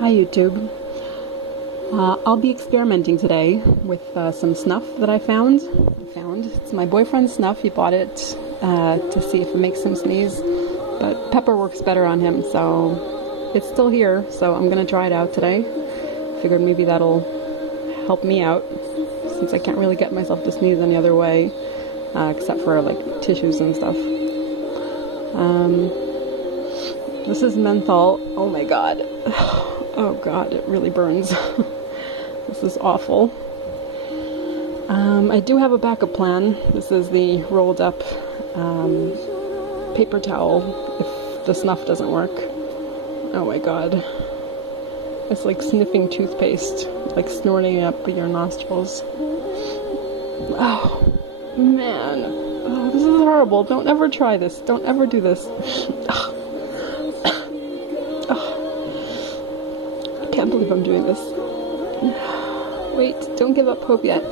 Hi YouTube. I'll be experimenting today with some snuff that I found. It's my boyfriend's snuff. He bought it to see if it makes him sneeze, but pepper works better on him, so it's still here, so I'm gonna try it out today. Figured maybe that'll help me out, since I can't really get myself to sneeze any other way, except for like tissues and stuff. This is menthol. Oh my god. Oh god, it really burns. This is awful. I do have a backup plan. This is the rolled up paper towel if the snuff doesn't work. Oh my god. It's like sniffing toothpaste, like snorting up your nostrils. Oh man. Oh, this is horrible. Don't ever try this. Don't ever do this. I can't believe I'm doing this. Wait, don't give up hope yet.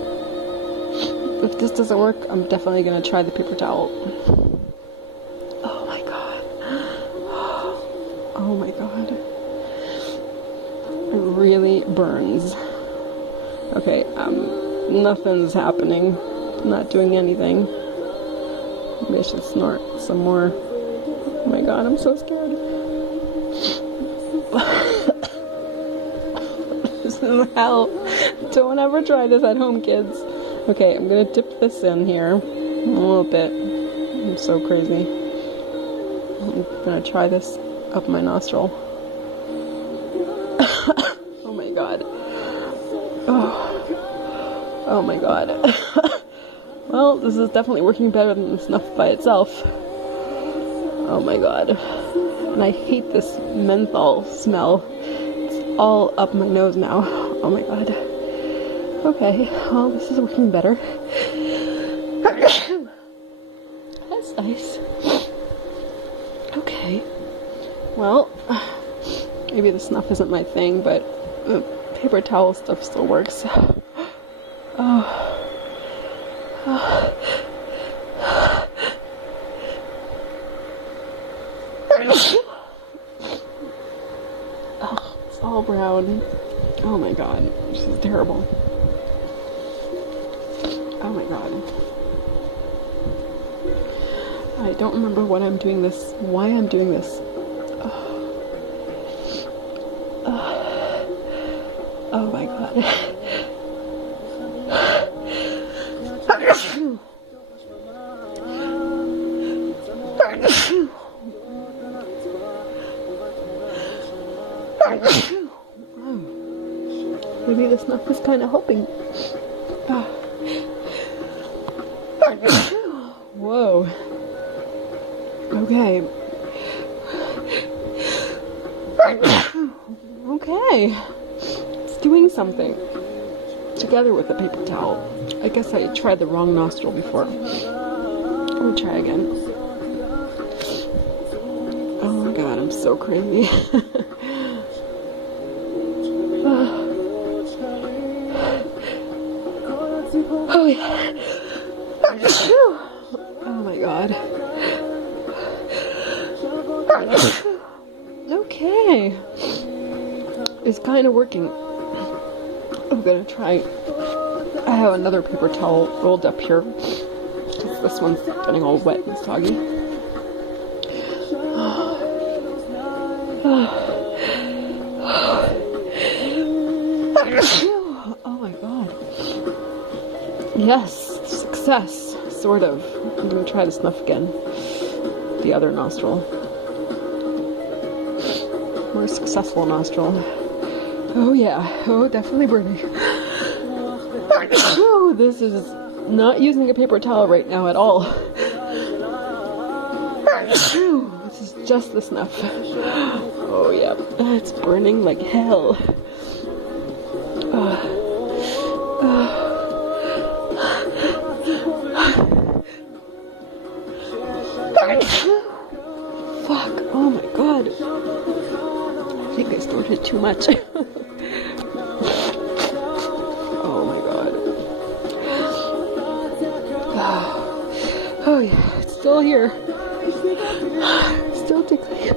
If this doesn't work, I'm definitely gonna try the paper towel. Oh my god. Oh my god. It really burns. Okay, nothing's happening. I'm not doing anything. Maybe I should snort some more. Oh my god, I'm so scared. This is hell. Don't ever try this at home, kids. Okay, I'm gonna dip this in here a little bit. I'm so crazy. I'm gonna try this up my nostril. Oh my god. Oh my god. Well, this is definitely working better than the snuff by itself. Oh my god. And I hate this menthol smell. It's all up my nose now. Oh my god. Okay, well, this is working better. That's nice. Okay. Well, maybe the snuff isn't my thing, but the paper towel stuff still works. Oh. Oh, it's all brown. Oh my god, this is terrible. Oh my god. I don't remember why I'm doing this. Oh my god. Maybe the snuff is kind of helping. Whoa. Okay. Okay. It's doing something. Together with the paper towel. I guess I tried the wrong nostril before. Let me try again. Oh my god, I'm so crazy. Oh yeah. Oh my god. Okay. It's kind of working. I'm gonna try. I have another paper towel rolled up here. This one's getting all wet and soggy. Oh my god. Yes, success. Sort of. I'm gonna try the snuff again. The other nostril. More successful nostril. Oh yeah. Oh, definitely burning. Oh, this is not using a paper towel right now at all. This is just the snuff. Oh yeah. It's burning like hell. Fuck, oh my god. I think I snorted too much. Oh my god. Oh yeah, it's still here. Still tickling.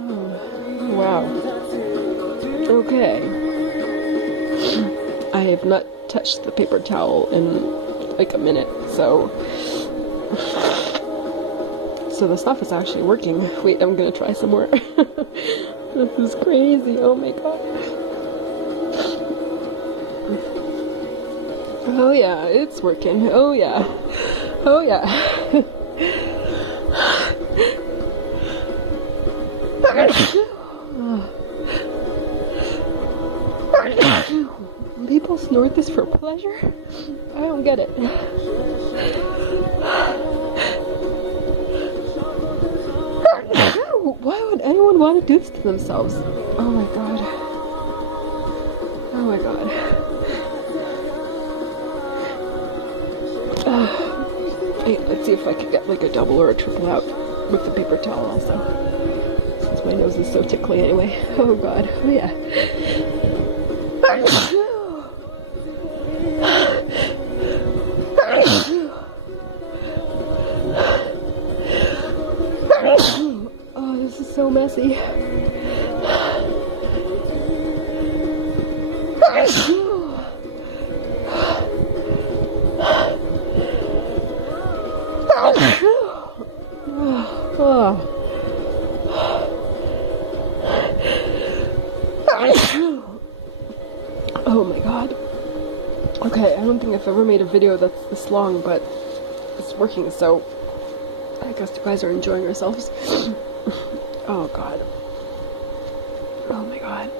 Oh. I've not touched the paper towel in like a minute, so the stuff is actually working. Wait, I'm gonna try some more. This is crazy. Oh my god. Oh yeah, it's working. Oh yeah. Oh yeah. People snort this for pleasure? I don't get it. Why would anyone want to do this to themselves? Oh my god. Oh my god. Hey, let's see if I can get like a double or a triple out with the paper towel also. Since my nose is so tickly anyway. Oh god. Oh yeah. Oh, this is so messy. Oh my god. Okay, I don't think I've ever made a video that's this long, but it's working, so I guess you guys are enjoying yourselves. Oh god. Oh my god.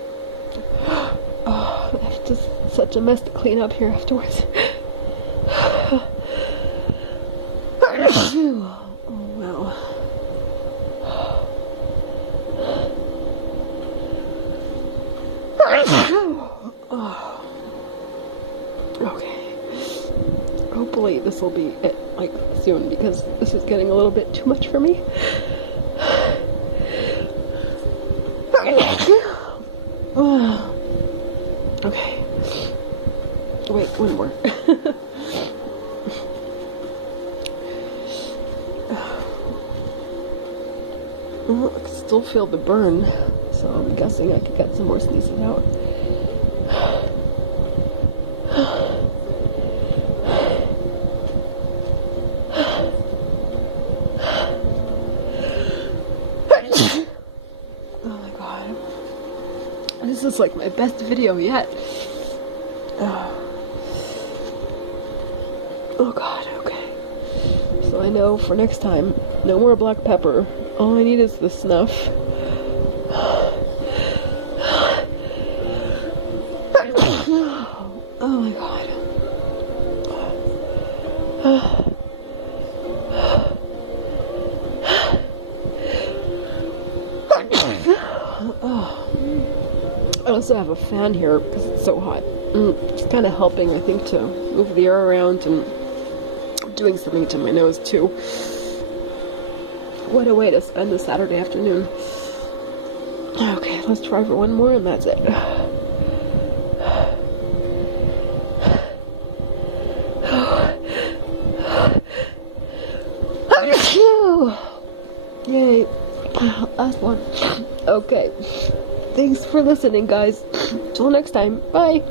Oh, that's just such a mess to clean up here afterwards. Oh wow. Oh. Okay. Hopefully this will be it, like, soon, because this is getting a little bit too much for me. Okay. Wait, one more. Well, I can still feel the burn, so I'm guessing I could get some more sneezes out. Oh my god. This is like my best video yet. Oh god, okay. So I know for next time, no more black pepper. All I need is the snuff. Oh my god. I also have a fan here because it's so hot. It's kind of helping, I think, to move the air around and doing something to my nose too. What a way to spend a Saturday afternoon. Okay, let's try for one more and that's it. Yay. Last one. Okay. Thanks for listening, guys. Till next time. Bye.